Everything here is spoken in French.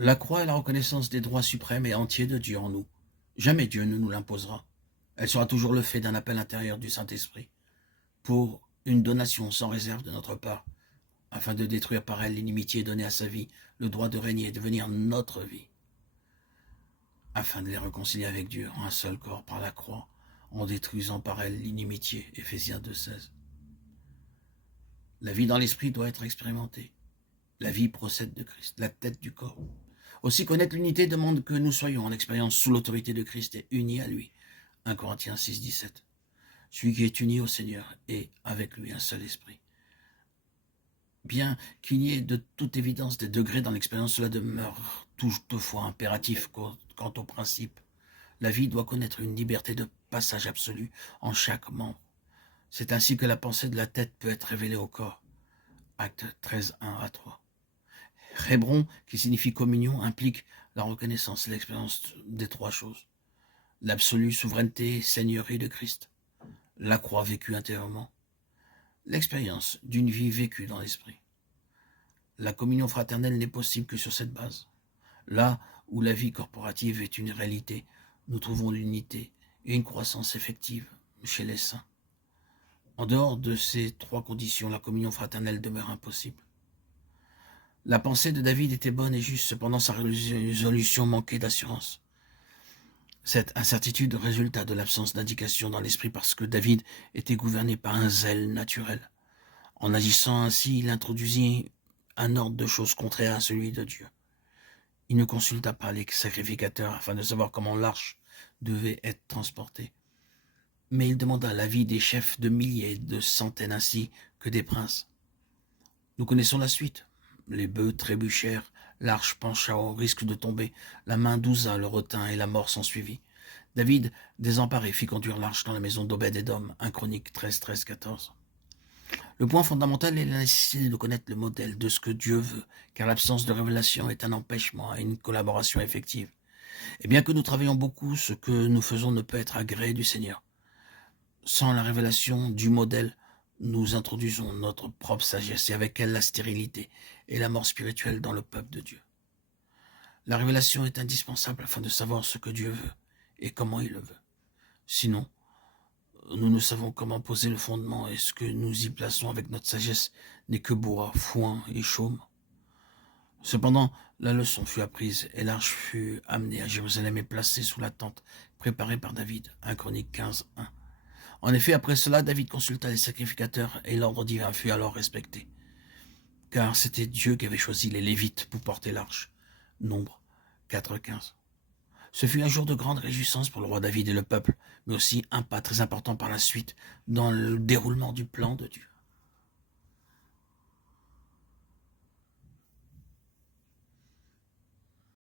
La croix est la reconnaissance des droits suprêmes et entiers de Dieu en nous. Jamais Dieu ne nous l'imposera. Elle sera toujours le fait d'un appel intérieur du Saint-Esprit pour une donation sans réserve de notre part, afin de détruire par elle l'inimitié et donner à sa vie le droit de régner et devenir notre vie, afin de les réconcilier avec Dieu en un seul corps par la croix, en détruisant par elle l'inimitié. Éphésiens 2,16. La vie dans l'esprit doit être expérimentée. La vie procède de Christ, la tête du corps. Aussi connaître l'unité demande que nous soyons en expérience sous l'autorité de Christ et unis à lui. 1 Corinthiens 6, 17. Celui qui est uni au Seigneur et avec lui un seul esprit. Bien qu'il n'y ait de toute évidence des degrés dans l'expérience, cela demeure toutefois impératif quant au principe. La vie doit connaître une liberté de passage absolue en chaque membre. C'est ainsi que la pensée de la tête peut être révélée au corps. Acte 13, 1 à 3. Hébron, qui signifie communion, implique la reconnaissance et l'expérience des trois choses. L'absolue souveraineté et seigneurie de Christ. La croix vécue intérieurement. L'expérience d'une vie vécue dans l'esprit. La communion fraternelle n'est possible que sur cette base. Là où la vie corporative est une réalité, nous trouvons l'unité et une croissance effective chez les saints. En dehors de ces trois conditions, la communion fraternelle demeure impossible. La pensée de David était bonne et juste, cependant sa résolution manquait d'assurance. Cette incertitude résulta de l'absence d'indication dans l'esprit parce que David était gouverné par un zèle naturel. En agissant ainsi, il introduisit un ordre de choses contraire à celui de Dieu. Il ne consulta pas les sacrificateurs afin de savoir comment l'arche devait être transportée. Mais il demanda l'avis des chefs de milliers, de centaines ainsi que des princes. Nous connaissons la suite. Les bœufs trébuchèrent, l'arche pencha au risque de tomber, la main d'Ouza le retint et la mort s'ensuivit. David, désemparé, fit conduire l'arche dans la maison d'Obed-Édom, 1 Chroniques 13, 13, 14. Le point fondamental est la nécessité de connaître le modèle de ce que Dieu veut, car l'absence de révélation est un empêchement à une collaboration effective. Et bien que nous travaillons beaucoup, ce que nous faisons ne peut être agréé du Seigneur. Sans la révélation du modèle, nous introduisons notre propre sagesse et avec elle la stérilité et la mort spirituelle dans le peuple de Dieu. La révélation est indispensable afin de savoir ce que Dieu veut et comment il le veut. Sinon, nous ne savons comment poser le fondement et ce que nous y plaçons avec notre sagesse n'est que bois, foin et chaume. Cependant, la leçon fut apprise et l'arche fut amenée à Jérusalem et placée sous la tente préparée par David. 1 Chroniques 15, 1. En effet, après cela, David consulta les sacrificateurs et l'ordre divin fut alors respecté. Car c'était Dieu qui avait choisi les Lévites pour porter l'arche. Nombre 4, 15. Ce fut un jour de grande réjouissance pour le roi David et le peuple, mais aussi un pas très important par la suite dans le déroulement du plan de Dieu.